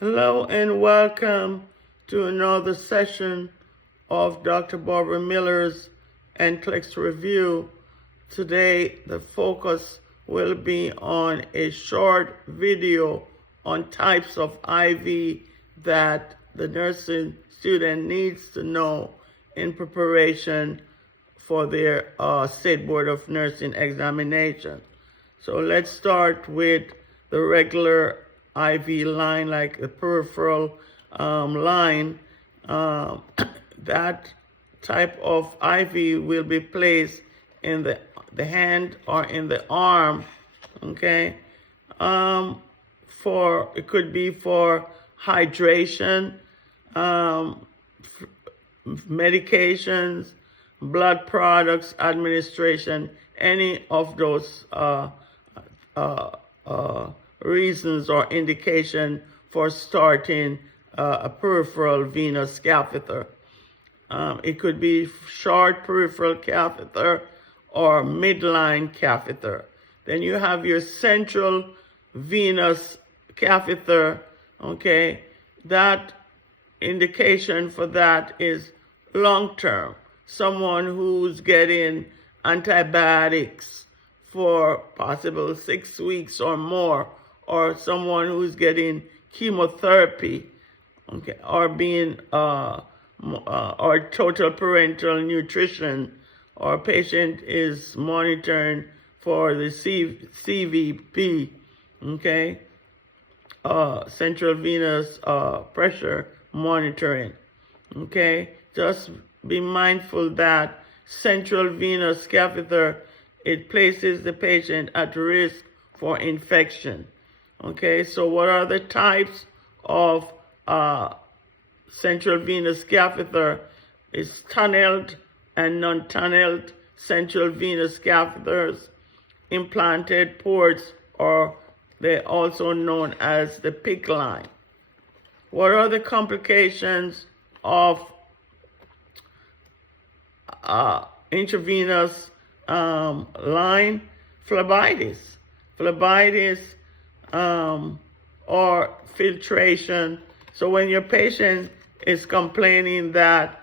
Hello and welcome to another session of Dr. Barbara Miller's NCLEX review. Today the focus will be on a short video on types of IV that the nursing student needs to know in preparation for their State Board of Nursing examination. So let's start with the regular IV line, like the peripheral line. That type of IV will be placed in the hand or in the arm, okay? It could be for hydration, medications, blood products administration, any of those reasons or indication for starting a peripheral venous catheter. It could be short peripheral catheter or midline catheter. Then you have your central venous catheter, okay? That indication for that is long-term. Someone who's getting antibiotics for possible 6 weeks or more, or someone who's getting chemotherapy, okay, or being or total parental nutrition, or patient is monitoring for the CVP, okay, central venous pressure monitoring, okay. Just be mindful that central venous catheter, it places the patient at risk for infection. Okay, so what are the types of central venous catheter? It's tunneled and non-tunneled central venous catheters, implanted ports, or they're also known as the PICC line. What are the complications of intravenous line? Phlebitis, or filtration. So when your patient is complaining that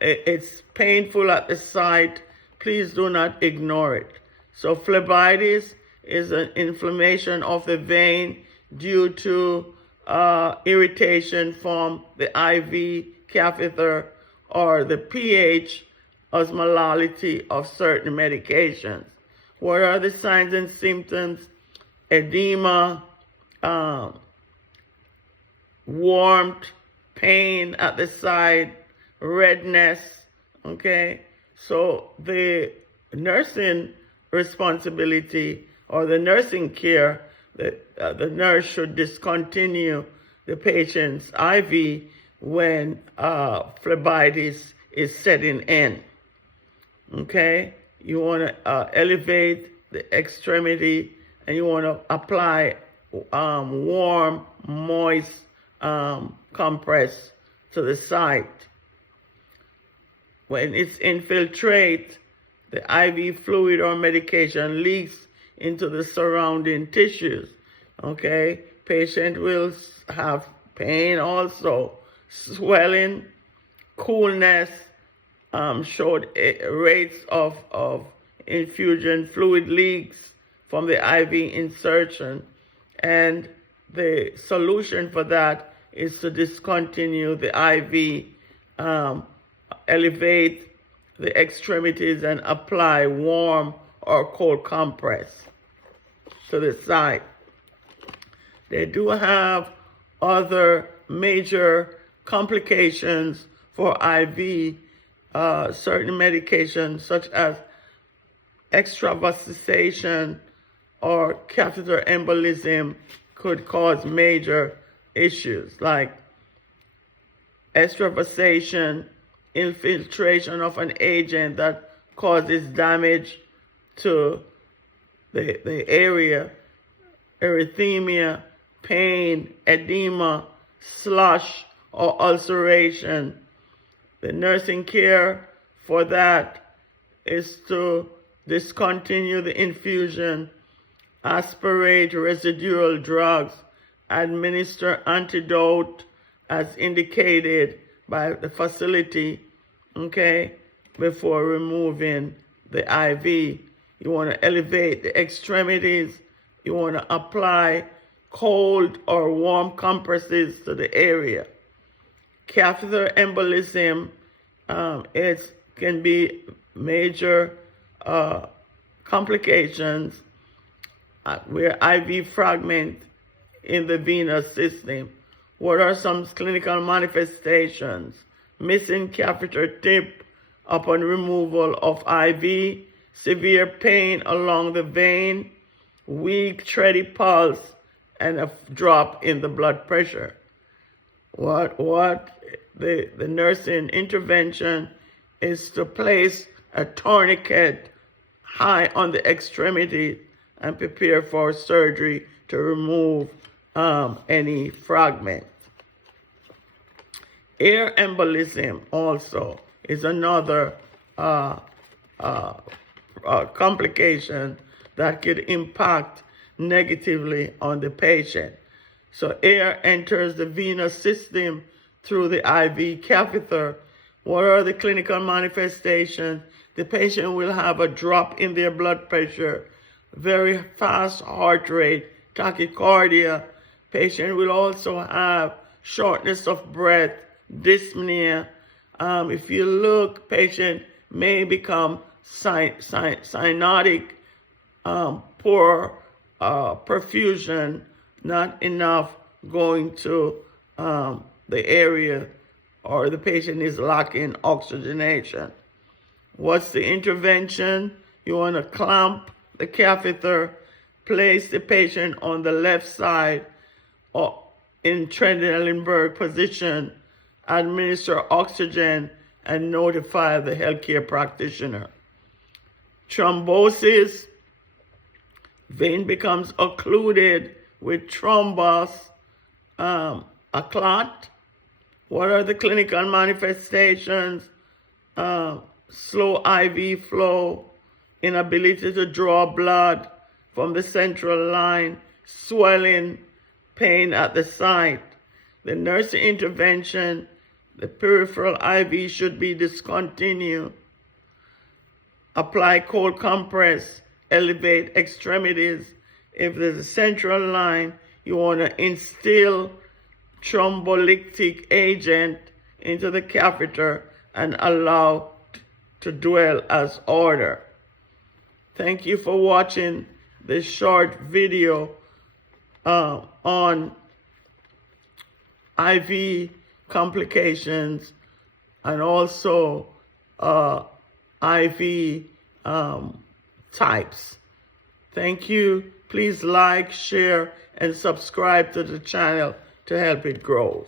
it's painful at the site, please do not ignore it. So phlebitis is an inflammation of the vein due to irritation from the IV catheter or the pH osmolality of certain medications. What are the signs and symptoms? Edema, warmth, pain at the side, redness, okay? So the nursing responsibility or the nursing care, the nurse should discontinue the patient's IV when phlebitis is setting in, okay? You want to elevate the extremity, and you want to apply warm, moist compress to the site. When it's infiltrate, the IV fluid or medication leaks into the surrounding tissues, okay? Patient will have pain also, swelling, coolness, showed rates of infusion fluid leaks from the IV insertion, and the solution for that is to discontinue the IV, elevate the extremities, and apply warm or cold compress to the site. They do have other major complications for IV. Certain medications such as extravasation or catheter embolism could cause major issues, like extravasation, infiltration of an agent that causes damage to the area, erythema, pain, edema, slush, or ulceration. The nursing care for that is to discontinue the infusion, aspirate residual drugs, administer antidote as indicated by the facility, okay, before removing the IV. You want to elevate the extremities. You want to apply cold or warm compresses to the area. Catheter embolism, it can be major complications where IV fragment in the venous system. What are some clinical manifestations? Missing catheter tip upon removal of IV, severe pain along the vein, weak, steady pulse, and a drop in the blood pressure. What the nursing intervention is to place a tourniquet high on the extremity and prepare for surgery to remove any fragment. Air embolism also is another complication that could impact negatively on the patient. So air enters the venous system through the IV catheter. What are the clinical manifestations? The patient will have a drop in their blood pressure, very fast heart rate, tachycardia. Patient will also have shortness of breath, dyspnea. If you look, patient may become cyanotic, poor perfusion, not enough going to the area, or the patient is lacking oxygenation. What's the intervention? You want to clamp the catheter, place the patient on the left side or in Trendelenburg position, administer oxygen, and notify the healthcare practitioner. Thrombosis, vein becomes occluded with thrombus, a clot. What are the clinical manifestations? Slow IV flow, inability to draw blood from the central line, swelling, pain at the site. The nursing intervention, the peripheral IV should be discontinued. Apply cold compress, elevate extremities. If there's a central line, you want to instill thrombolytic agent into the catheter and allow to dwell as order. Thank you for watching this short video on IV complications and also IV types. Thank you. Please like, share, and subscribe to the channel to help it grow.